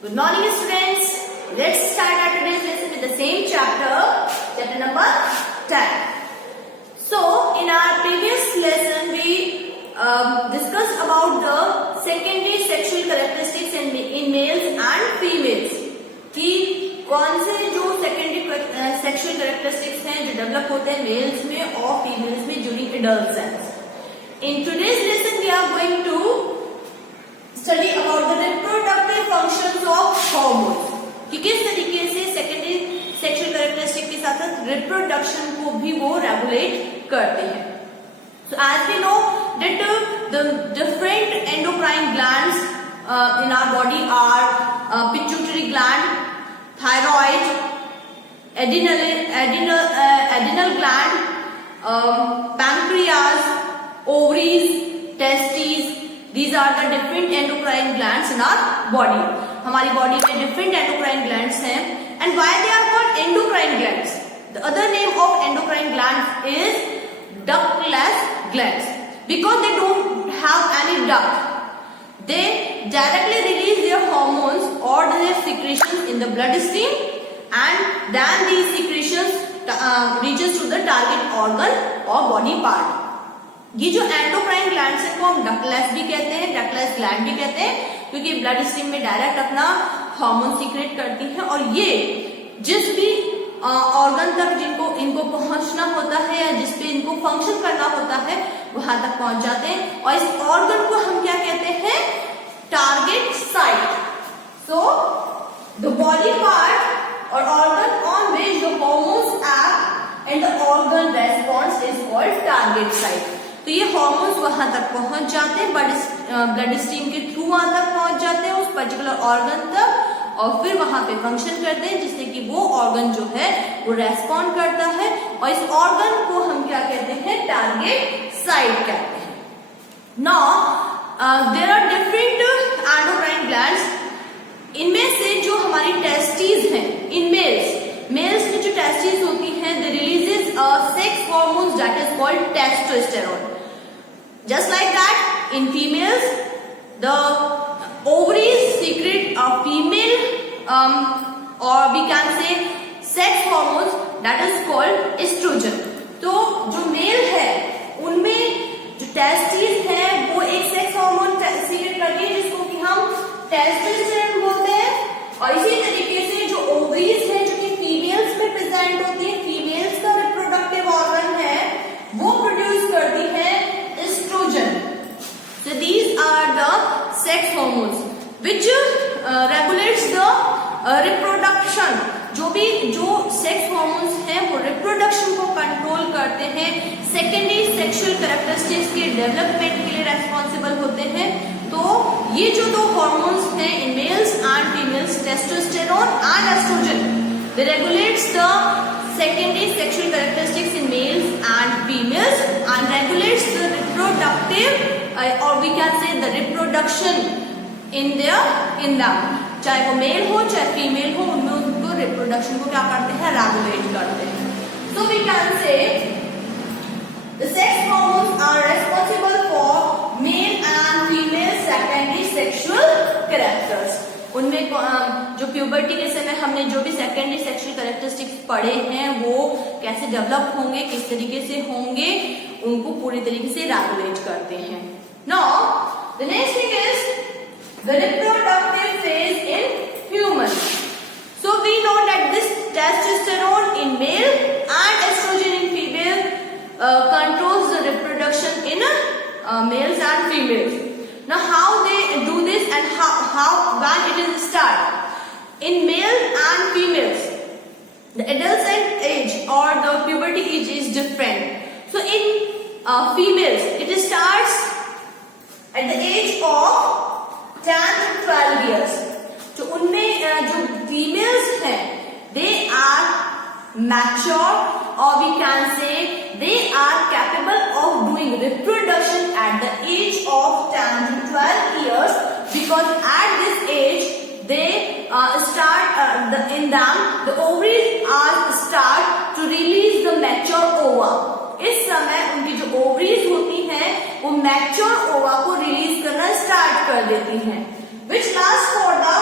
Good morning, students. Let's start our today's lesson with the same chapter number 10. So, in our previous lesson, we discussed about the secondary sexual characteristics in males and females. कि कौन से जो secondary sexual characteristics हैं जो develop होते हैं mails में और फीमेल्स में during एडल्टसेंस. In today's lesson, we are going to study about the reproductive functions of hormones. कि किस तरीके से सेकेंडरी सेक्सुअल कैरेक्टरिस्टिक के साथ साथ रिप्रोडक्शन को भी वो रेगुलेट करते हैं. So as we know that the different endocrine glands in our body are pituitary gland, thyroid, adrenal gland, pancreas, ovaries, testes. These are the different endocrine glands in our body. हमारी body में different endocrine glands हैं. And why they are called endocrine glands? The other name of endocrine glands is ductless glands because they don't have any duct. They directly release their hormones or their secretions in the bloodstream, and then these secretions reaches to the target organ or body part. ये जो endocrine glands हैं को हम ductless भी कहते हैं, ductless gland भी कहते हैं, क्योंकि ब्लड स्ट्रीम में डायरेक्ट अपना हार्मोन सीक्रेट करती हैं और ये जिस भी ऑर्गन तक जिनको इनको पहुंचना होता है या जिस पे इनको फंक्शन करना होता है वहां तक पहुंच जाते हैं और इस ऑर्गन को हम क्या कहते हैं? Target site. So the body part और organ on which the hormones act and the organ response is called target site. तो ये हार्मोन्स वहां तक पहुंच जाते हैं, ब्लड स्ट्रीम के थ्रू वहां तक पहुंच जाते हैं उस पर्टिकुलर ऑर्गन तक और फिर वहां पे फंक्शन करते हैं जिससे कि वो ऑर्गन जो है वो रेस्पॉन्ड करता है और इस ऑर्गन को हम क्या कहते हैं? टारगेट साइट कहते हैं. Now there are different endocrine glands. इनमें से जो हमारी टेस्टिस हैं इन मेल्स में जो टेस्टिस होती हैं they releases sex hormones that is called testosterone. Just like that, in females, the ovaries secrete a female, or we can say sex hormones that is called estrogen. तो जो mail है उनमें जो testis है वो एक सेक्स हार्मोन सीक्रेट करती है जिसको कि हम टेस्टोस्टेरोन बोलते हैं. और इसी तरीके से जो ओवरीज है जो कि फीमेल्स में प्रेजेंट होती है, फीमेल्स का रिप्रोडक्टिव ऑर्गन है वो प्रोड्यूस करती है estrogen. So these are the sex hormones which regulates the reproduction. जो सेक्स हार्मोन्स हैं वो रिप्रोडक्शन को कंट्रोल करते हैं, सेकेंडरी सेक्सुअल कैरेक्टरिस्टिक्स के डेवलपमेंट के लिए रेस्पॉन्सिबल होते हैं. तो ये जो दो हार्मोन्स हैं in males and females, testosterone and oestrogen, they regulates the secondary sexual characteristics in males and females and regulates the reproductive or we can say the reproduction in them. चाहे वो mail हो चाहे female हो उनमें उनको reproduction को क्या करते हैं? रेगुलेट करते हैं. So we can say the sex hormones are responsible for male and female secondary sexual characters. उनमें जो प्यूबर्टी के समय हमने जो भी सेकेंडरी सेक्सुअल कैरेक्टरिस्टिक्स पढ़े हैं वो कैसे डेवलप होंगे, किस तरीके से होंगे, उनको पूरी तरीके से रेगुलेट करते हैं. Now the next thing is the reproductive phase in human. So we know that this testosterone in male and oestrogen in female controls the reproduction in males and females. Now how they do this and how when it is start? In males and females, the adolescent age or the puberty age is different. So in females, it starts at the age of 10 to 12 years. तो उनमें जो females हैं, they are mature or we can say they are capable of doing reproduction at the age of 10 to 12 years because at this age they start in them the ovaries are start to release the mature ova. इस समय उनकी जो ovaries होती हैं वो mature ओवा को release करना स्टार्ट कर देती हैं. which lasts for the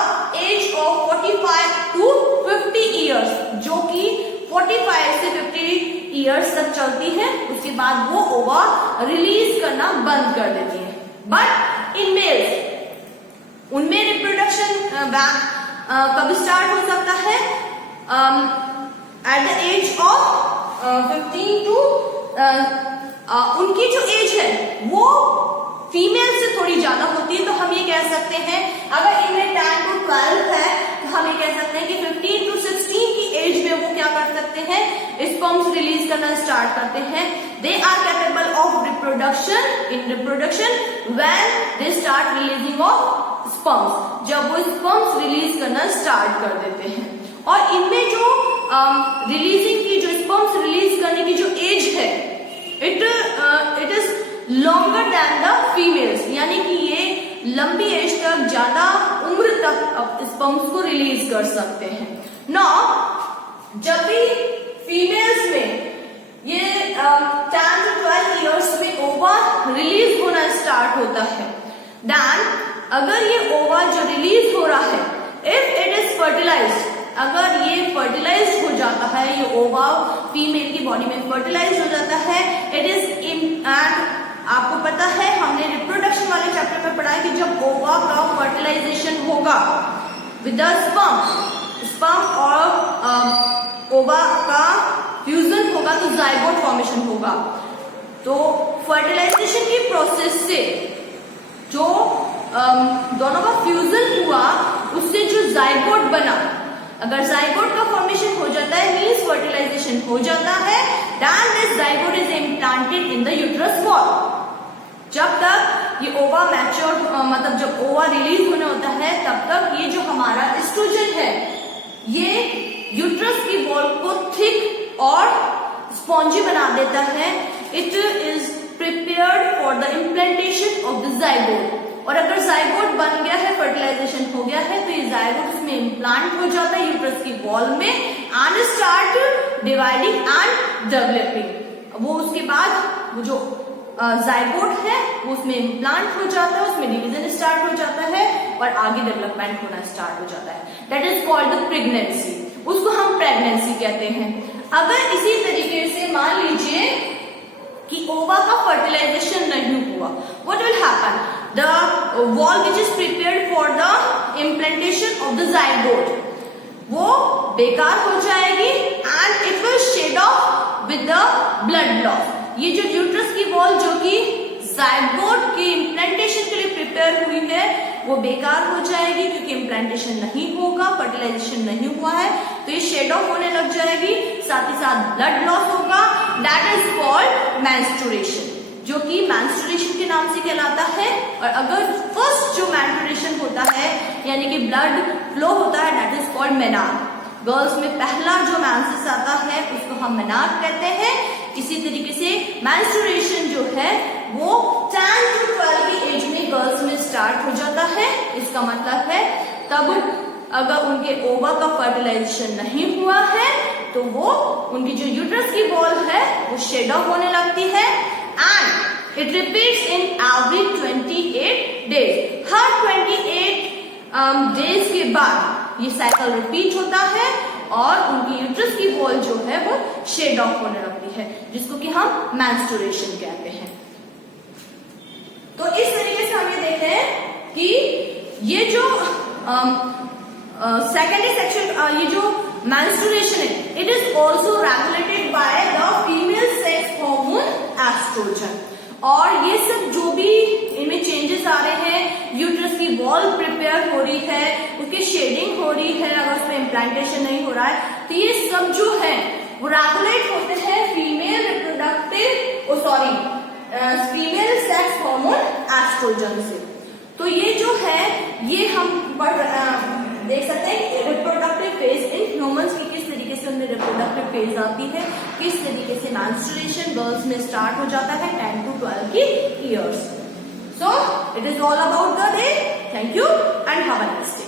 age जो कि 45 से 50 ईयर्स तक चलती है। उसके बाद वो ओवा रिलीज करना बंद कर देती है। बट इन मेल्स उनमें रिप्रोडक्शन कब स्टार्ट हो सकता है? At the age of 15 to उनकी जो एज है वो फीमेल से थोड़ी ज्यादा होती है, तो हम ये कह सकते हैं अगर इनमें 10 to 12 है तो हम ये कह सकते हैं कि 15 to 16 की एज में वो क्या कर सकते हैं? स्पर्म्स रिलीज करना स्टार्ट करते हैं। They are capable of reproduction in reproduction when they start releasing of sperms, जब वो स्पर्म्स रिलीज करना स्टार्ट कर देते हैं। और इनमें जो रिलीजिंग की जो स्पर्म्स रिलीज करने की जो एज है it is longer than the females, यानी कि ये लंबी एज तक, ज्यादा उम्र तक स्पर्म्स को रिलीज कर सकते हैं। नाउ जब भी फीमेल्स में ये 10 to 12 ईयर्स में ओवा रिलीज होना स्टार्ट होता है, देन अगर ये ओवा जो रिलीज हो रहा है, इफ इट इज फर्टिलाइज्ड, अगर ये फर्टिलाइज हो जाता है, ये ओवा फीमेल की बॉडी में फर्टिलाइज हो जाता है, इट इज आपको पता है हमने रिप्रोडक्शन वाले चैप्टर में पढ़ा है कि जब ओवा का फर्टिलाइजेशन होगा विद द स्पर्म और ओवा का फ्यूजन होगा तो जाइगोट फॉर्मेशन होगा। तो फर्टिलाइजेशन की प्रोसेस से जो दोनों का फ्यूजन हुआ उससे जो जाइगोट बना, अगर जाइगोट का फॉर्मेशन हो जाता है मींस फर्टिलाइजेशन हो जाता है, then this zygote is implanted in the uterus wall. जब तक ये ओवा मैच्योर मतलब जब ओवा रिलीज होने होता है तब तक ये जो हमारा एस्ट्रोजन है ये यूट्रस की वॉल को थिक और स्पॉन्जी बना देता है। It is prepared for the implantation of the zygote. और अगर जाइगोट बन गया है, फर्टिलाइजेशन हो गया है, तो ये जाइगोट उसमें इम्प्लांट हो जाता है यूट्रस की वॉल में and start dividing and developing. वो उसके बाद वो जो जाइगोट है वो उसमें इम्प्लांट हो जाता है, उसमें डिवीजन स्टार्ट हो जाता है और आगे डेवलपमेंट होना स्टार्ट हो जाता है। That is called the pregnancy, उसको हम प्रेगनेंसी कहते हैं। अगर इसी तरीके से मान लीजिए कि ओवा का फर्टिलाइजेशन नहीं हुआ, what will happen? The wall which is prepared for the implantation of the zygote वो बेकार हो जाएगी and it will shed off with the blood loss। ये जो यूट्रस की वॉल जो कि जाइगोट के इम्प्लांटेशन के लिए प्रिपेयर हुई है वो बेकार हो जाएगी क्योंकि इम्प्लांटेशन नहीं होगा, फर्टिलाइजेशन नहीं हुआ है, तो ये शेड ऑफ होने लग जाएगी, साथ ही साथ ब्लड लॉस होगा। दैट इज कॉल्ड मेंस्ट्रुएशन, जो कि मेंस्ट्रुएशन के नाम से कहलाता है। और अगर फर्स्ट जो मेंस्ट्रुएशन होता है यानी कि ब्लड फ्लो होता है that is called menarche. Girls में पहला जो मेंसेस आता है उसको हम मेनार्क कहते हैं। इसी तरीके से मेंस्ट्रुएशन जो है वो 10 to 12 की एज में गर्ल्स में स्टार्ट हो जाता है। इसका मतलब है तब अगर उनके ओवा का फर्टिलाइजेशन नहीं हुआ है तो वो उनकी जो यूट्रस की वॉल है वो शेड ऑफ होने लगती है and it repeats in every 28 days। Her 28 days के बाद ये साइकिल रिपीट होता है और उनकी यूट्रस की वॉल जो है वो शेड ऑफ होने लगती है, जिसको कि हम मेंस्ट्रुएशन कहते हैं। तो इस तरीके से हम ये देखते हैं कि ये जो सेकेंडरी सेक्सुअल ये जो मेंस्ट्रुएशन है it is also regulated by the female sex hormone oestrogen. और ये सब जो भी इनमें चेंजेस आ रहे हैं, यूट्रस की वॉल प्रिपेयर हो रही है, उसकी शेडिंग हो रही है, अगर उसमें इम्प्लांटेशन नहीं हो रहा है, तो ये सब जो है वो रेगुलेट होते हैं female reproductive female sex hormone oestrogen से। तो ये जो है ये हम देख सकते हैं रिप्रोडक्टिव फेज इन ह्यूमंस की किस तरीके से उनमें रिप्रोडक्टिव फेज आती है, किस तरीके से मेंस्ट्रुएशन गर्ल्स में स्टार्ट हो जाता है 10 to 12 की years. So it is all about the day. Thank you and have a nice day.